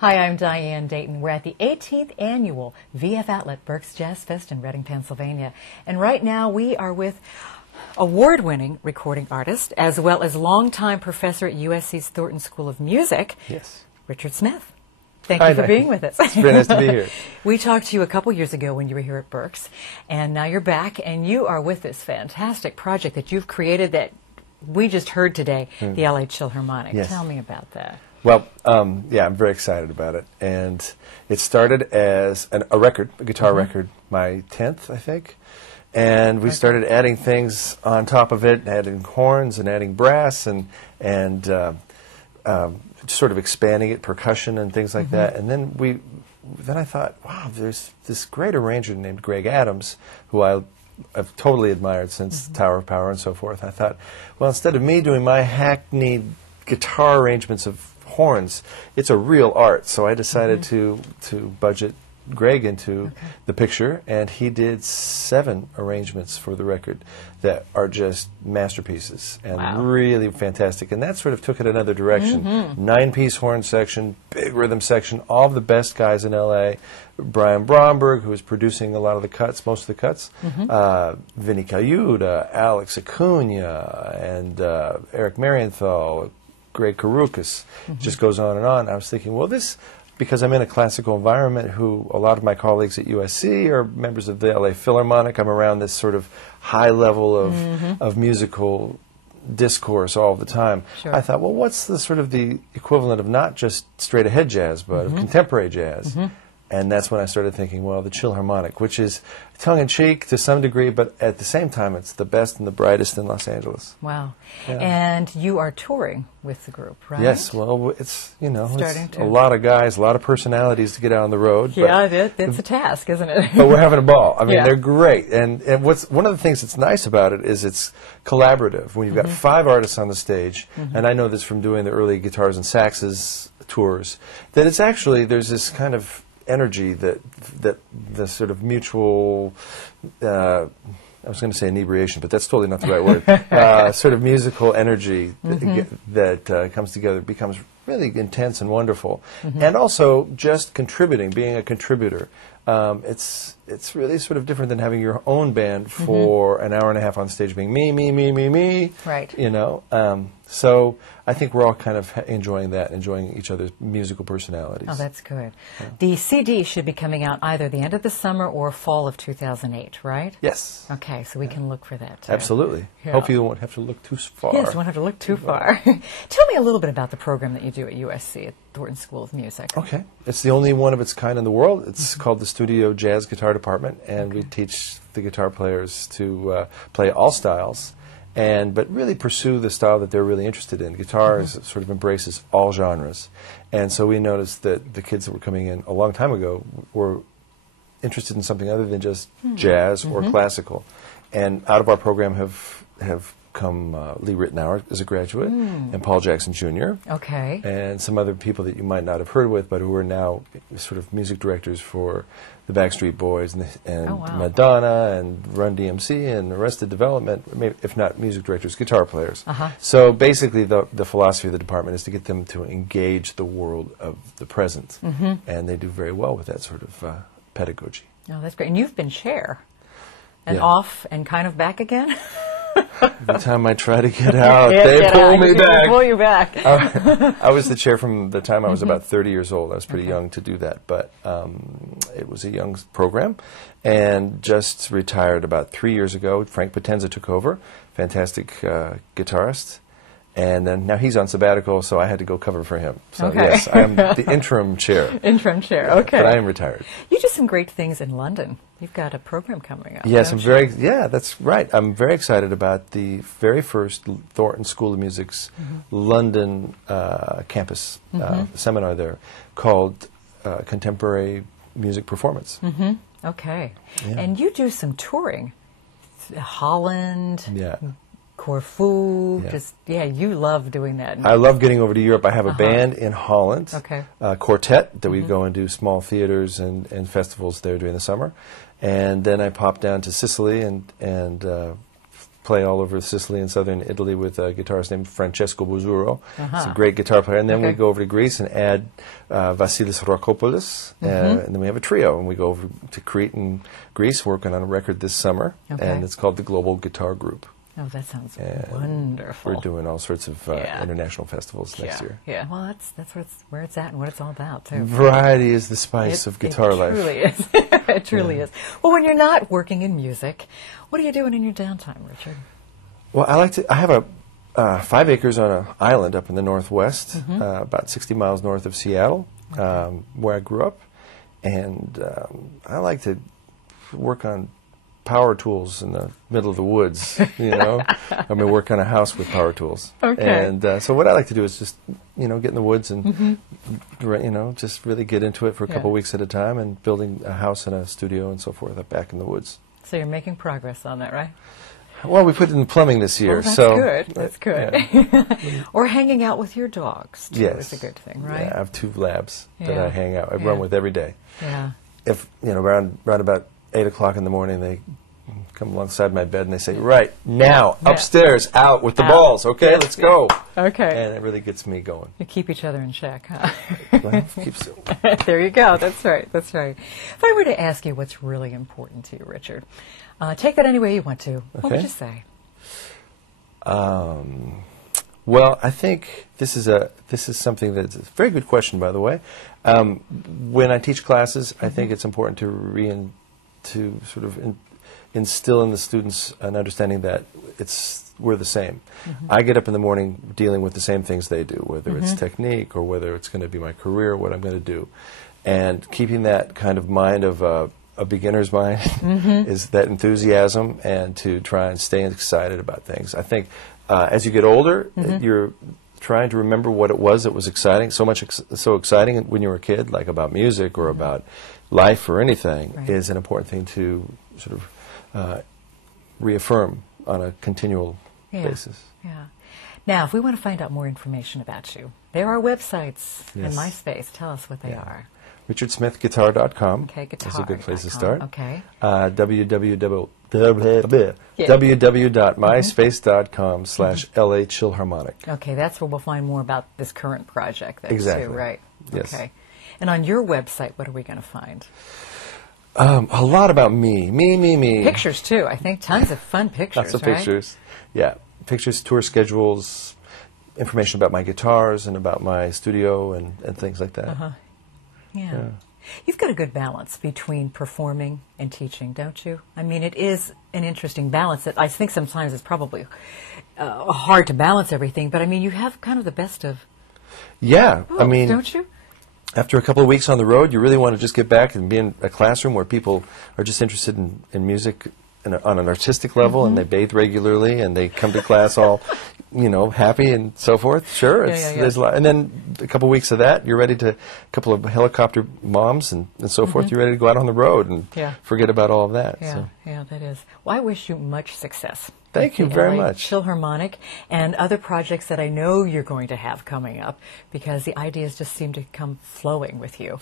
Hi, I'm Diane Dayton. We're at the 18th annual VF Outlet Berks Jazz Fest in Reading, Pennsylvania. And right now we are with award-winning recording artist, as well as longtime professor at USC's Thornton School of Music, yes, Richard Smith. Thank you for being with us. It's very nice to be here. We talked to you a couple years ago when you were here at Berks, and now you're back, and you are with this fantastic project that you've created that we just heard today, the LA Chillharmonic. Yes. Tell me about that. Well, yeah, I'm very excited about it. And it started as a record, a guitar record, my 10th, I think. And we started adding things on top of it, adding horns and adding brass and sort of expanding it, percussion and things like that. And then I thought, wow, there's this great arranger named Greg Adams, who I've totally admired since Tower of Power and so forth. I thought, well, instead of me doing my hackneyed guitar arrangements of horns, it's a real art. So I decided to budget Greg into the picture, and he did 7 arrangements for the record that are just masterpieces and really fantastic. And that sort of took it another direction. 9-piece horn section, big rhythm section, all of the best guys in LA. Brian Bromberg, who was producing a lot of the cuts, most of the cuts. Vinny Colaiuta, Alex Acuna, and Eric Marienthal, Greg Karukas, just goes on and on. I was thinking, well, because I'm in a classical environment, a lot of my colleagues at USC are members of the LA Philharmonic. I'm around this sort of high level of musical discourse all the time. Sure. I thought, well, what's the equivalent of not just straight ahead jazz, but of contemporary jazz? And that's when I started thinking, well, the Chillharmonic, which is tongue-in-cheek to some degree, but at the same time, it's the best and the brightest in Los Angeles. Wow. Yeah. And you are touring with the group, right? Yes, well, it's, Starting it's to. a lot of guys, a lot of personalities to get out on the road. Yeah, it's a task, isn't it? But we're having a ball. I mean, Yeah. they're great. And one of the things that's nice about it is it's collaborative. When you've got 5 artists on the stage, and I know this from doing the early guitars and saxes tours, that it's actually, there's this kind of energy that the sort of mutual, I was going to say inebriation, but that's totally not the right word, sort of musical energy that comes together becomes really intense and wonderful. And also just contributing, being a contributor. It's really sort of different than having your own band for an hour and a half on stage being me. Right. So I think we're all kind of enjoying that, enjoying each other's musical personalities. Oh, that's good. Yeah. The CD should be coming out either the end of the summer or fall of 2008, right? Yes. Okay, so we can look for that too. Absolutely. Yeah. Hope you won't have to look too far. Yes, you won't have to look too far. Tell me a little bit about the program that you do at USC, at Thornton School of Music. Okay. It's the only one of its kind in the world. It's called the Studio Jazz Guitar Department, and we teach the guitar players to play all styles, but really pursue the style that they're really interested in. Guitar sort of embraces all genres. And so we noticed that the kids that were coming in a long time ago were interested in something other than just jazz or classical. And out of our program have come Lee Rittenauer as a graduate, and Paul Jackson Jr. Okay. And some other people that you might not have heard with, but who are now sort of music directors for the Backstreet Boys and Madonna and Run DMC and Arrested Development, maybe, if not music directors, guitar players. So basically the philosophy of the department is to get them to engage the world of the present, and they do very well with that sort of pedagogy. Oh, that's great. And you've been chair, and off and kind of back again? Every time I try to get out, they pull me back. They pull you back. I was the chair from the time I was about 30 years old. I was pretty young to do that, but it was a young program, and just retired about 3 years ago. Frank Potenza took over, fantastic guitarist, and then now he's on sabbatical, so I had to go cover for him. So yes, I am the interim chair. Interim chair, okay. But I am retired. You do some great things in London. You've got a program coming up. Yes, that's right. I'm very excited about the very first Thornton School of Music's London campus seminar there called Contemporary Music Performance. Okay. Yeah. And you do some touring. Holland, yeah. Corfu, you love doing that. I love getting over to Europe. I have a band in Holland, quartet, that we go and do small theaters and festivals there during the summer. And then I pop down to Sicily and play all over Sicily and southern Italy with a guitarist named Francesco Buzuro. He's a great guitar player. And then we go over to Greece and add Vasilis Rokopoulos. And then we have a trio. And we go over to Crete and Greece, working on a record this summer. And it's called the Global Guitar Group. Oh, that sounds wonderful. We're doing all sorts of international festivals next year. Yeah, well, that's where it's at and what it's all about, too. Variety is the spice of guitar life. It truly is. It truly is. Well, when you're not working in music, what are you doing in your downtime, Richard? Well, I have a 5 acres on an island up in the northwest, about 60 miles north of Seattle, where I grew up. And I like to work on power tools in the middle of the woods, you know. I mean, work on a house with power tools. Okay. And so what I like to do is just, you know, get in the woods and, you know, just really get into it for a couple weeks at a time and building a house and a studio and so forth up back in the woods. So you're making progress on that, right? Well, we put in plumbing this year. Oh, that's so good. That's good. Yeah. Or hanging out with your dogs, too, is a good thing, right? Yeah, I have 2 labs that I hang out. I run with every day. Yeah. If, you know, around about 8 o'clock in the morning, they come alongside my bed and they say, right, now, upstairs, out with the balls, okay, let's go. Okay. And it really gets me going. You keep each other in check, huh? Well, keeps There you go, that's right, that's right. If I were to ask you what's really important to you, Richard, take that any way you want to, what would you say? Well, I think this is something that's a very good question, by the way. When I teach classes, I think it's important to sort of instill in the students an understanding that we're the same. I get up in the morning dealing with the same things they do, whether it's technique or whether it's going to be my career, what I'm going to do. And keeping that kind of mind of a beginner's mind is that enthusiasm and to try and stay excited about things. I think as you get older, you're trying to remember what it was that was exciting, so exciting when you were a kid, like about music or about life or anything, is an important thing to sort of reaffirm on a continual basis. Yeah. Now, if we want to find out more information about you, there are websites in MySpace. Tell us what they are. RichardSmithGuitar.com. Okay, guitar. That's a good place to start. Okay. www.myspace.com/LA Chillharmonic. Okay, that's where we'll find more about this current project. Exactly. Too, right? Yes. Okay. And on your website, what are we going to find? A lot about me. Me. Pictures, too. I think tons of fun pictures, Lots of pictures. Yeah. Pictures, tour schedules, information about my guitars and about my studio and things like that. Yeah. You've got a good balance between performing and teaching, don't you? I mean, it is an interesting balance that I think sometimes it's probably hard to balance everything, but I mean, you have kind of the best of both, I mean, don't you? After a couple of weeks on the road, you really want to just get back and be in a classroom where people are just interested in music on an artistic level, and they bathe regularly, and they come to class all, you know, happy and so forth. Sure, there's a lot. And then a couple of weeks of that, you're ready to, a couple of helicopter moms and so forth, you're ready to go out on the road and forget about all of that. Yeah, so. Yeah, that is. Well, I wish you much success. Thank you very much. Chillharmonic and other projects that I know you're going to have coming up, because the ideas just seem to come flowing with you.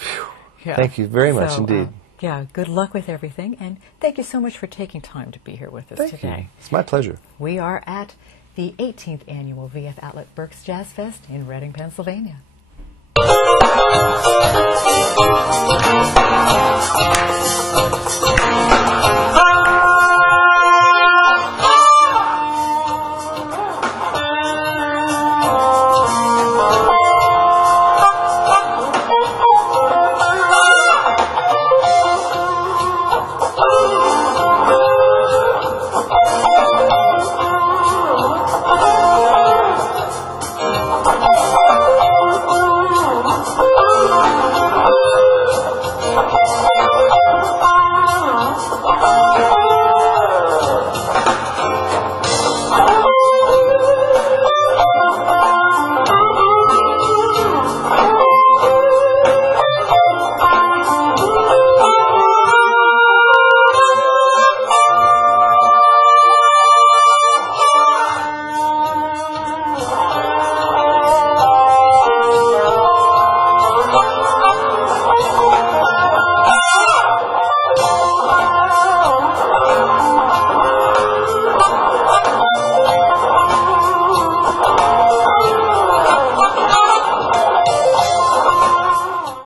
Yeah. Thank you very much indeed. Yeah, good luck with everything, and thank you so much for taking time to be here with us today. Thank you. It's my pleasure. We are at the 18th Annual VF Outlet Berks Jazz Fest in Reading, Pennsylvania.